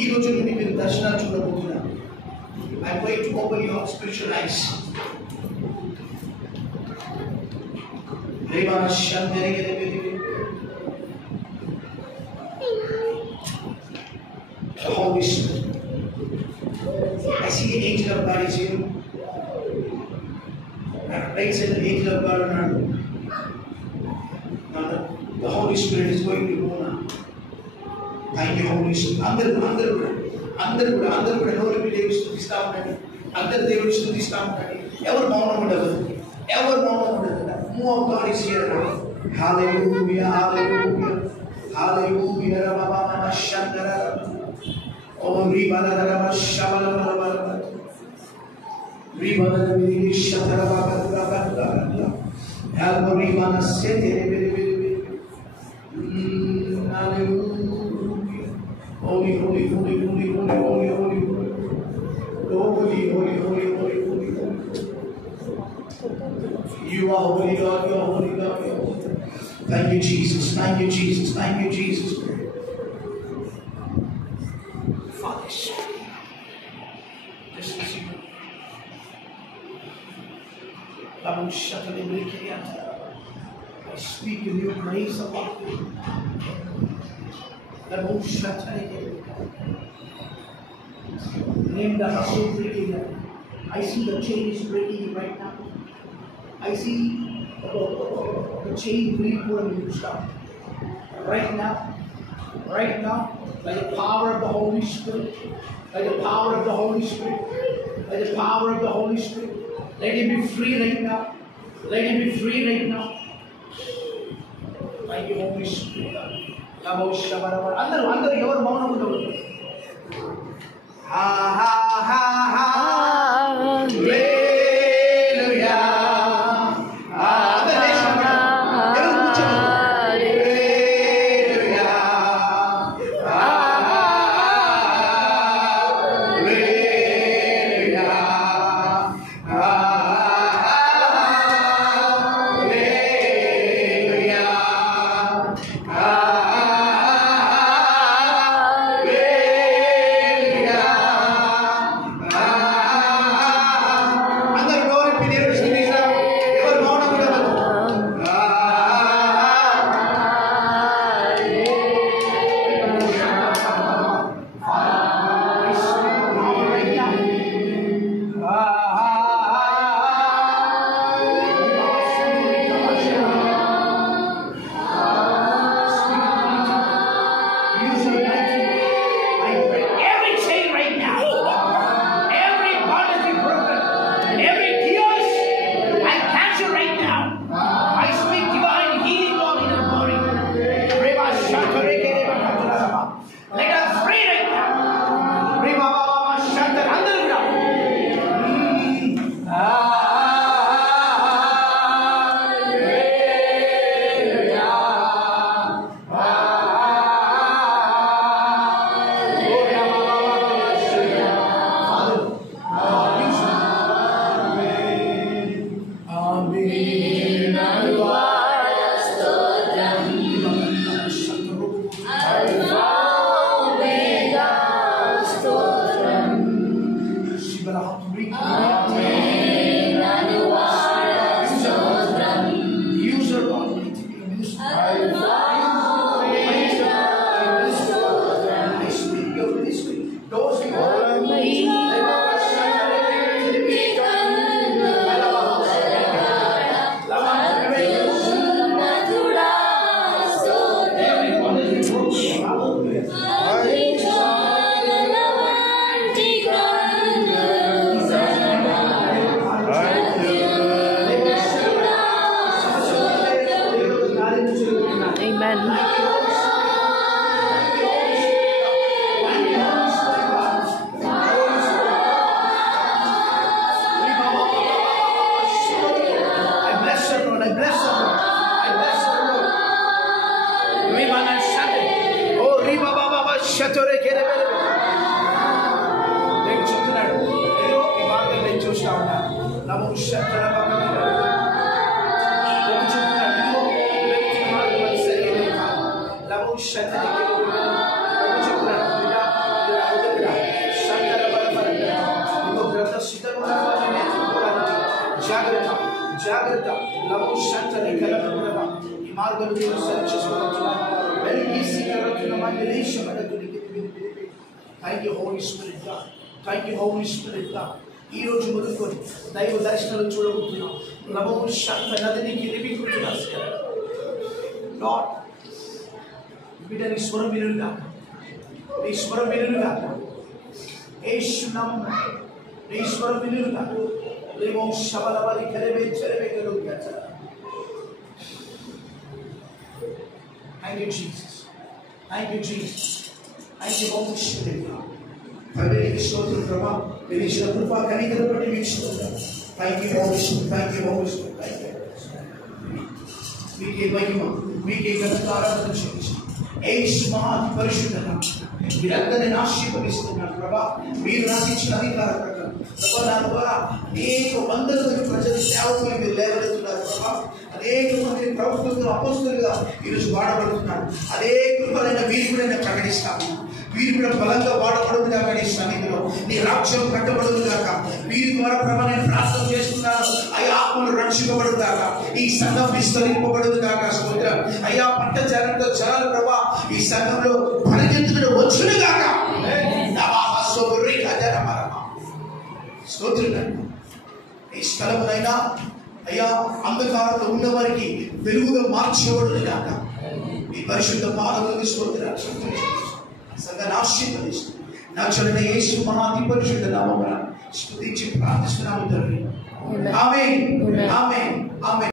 ఈ రోజు నుండి మీరు దర్శనాలు చూడబోతున్నారు. I pray to open your spiritual eyes. The Holy Spirit. I see the angel of God is here. Right side, the angel of God ఉన్నాడు. Now the Holy Spirit is going to go now. Thank you, Holy Spirit. అందరూ కూడా నోరు దేవుడు స్తుతిస్తా ఉండండి. అందరూ దేవుడు స్తుతిస్తా ఉండండి. ఎవరు మౌనం ఉండదు. Move of God is here now. Hallelujah, hallelujah, hallelujah. Baba Shandara. Oh, Ribala Raba Shabala Bala. Ribala Bili Shatara Baba. Help Ribana Sete. Hallelujah. Holy, holy, holy, holy, holy, holy, holy, holy, holy, holy, holy, holy. You are holy God, you are holy God, you are holy. Thank you, Jesus, thank you, Jesus, thank you, Jesus. Father, this is you. I speak in your grace upon you. Name the hustle breaking. I see the chain is breaking right now. I see the chain being put in stop. Right now, by the power of the Holy Spirit, by the power of the Holy Spirit, by the power of the Holy Spirit, let him be free right now. Let him be free right now. Thank you, Holy Spirit. అందరూ ఎవరు మౌనం ఉండదు. Ha ha ha ha. జాగ్రత్త లఘు శాంతని కలగలవ ఈ మార్గంలో నేను సరి చేసుకుంటున్నాను వెలిగిసి కలుగుతున్న మందిరేషమైన తుడికి thank you Holy Spirit God thank you Holy Spirit God ఈ రోజు మొదలుకొని దైవ దర్శనాలు చూడబోతున్నాం లఘు శాంత నదికి రివికుంటున్నాను లార్డ్ బిడ్డని స్వరం వినుగా నీ స్వరం వినుగా యేసు నామమున నీ స్వరం వినుగా లేమో శబలబలి కలవే చెరవే కలుగుగా Thank you, Jesus. Thank you, Jesus. Thank you, Holy Spirit. Thank you, Holy Spirit. Thank you, Holy Spirit. Thank you. మీకే మహిమ మీకే ఘనత ఆరాధన చేయించి యేసు మహాది పరిశుద్ధ నామమున మీరందరిని ఆశీర్వదిస్తున్నాను ప్రభా. మీరు నాకు ఇచ్చిన అధికార ప్రకారం ప్రభా నా ద్వారా అనేక వందల మంది ప్రజలు సేవకులు మీరు లేవనెత్తున్నారు ప్రభా. అనేక మంది ప్రవక్తలు అపోస్తలుగా ఈరోజు వాడబడుతున్నారు. అదే కృపలైన వీరు కూడా నేను ప్రకటిస్తాను. వీరు కూడా బలంగా వాడబడును గాక నీ సన్నిధిలో నీ రాజ్యం కట్టబడును గాక. వీరి ద్వారా ప్రభా నేను ప్రార్థన చేస్తున్నాను. అయ్యా ఆత్మలు రక్షింపబడును గాక. ఈ సంఘం విస్తరింపబడును గాక. స్తోత్రం అయ్యా. పంట జాగ్రత్త జనాలు ప్రభా ఈ సంఘంలో పరిగెత్తుకుని వచ్చును గాక. స్తోత్రం ఈ స్థలమునైనా అయ్యా అంధకారంలో ఉన్న వారికి వెలుగుగా మార్చేవాడు గాక. ఈ పరిశుద్ధ పాదములకు స్తోత్రాలు. సంఘాన్ని ఆశీర్వదిస్తూ నక్షత్ర యేసు మహాది పరిశుద్ధ నామమున స్తుతించి ప్రార్థిస్తున్నాము తండ్రి. ఆమేన్ ఆమేన్ ఆమేన్.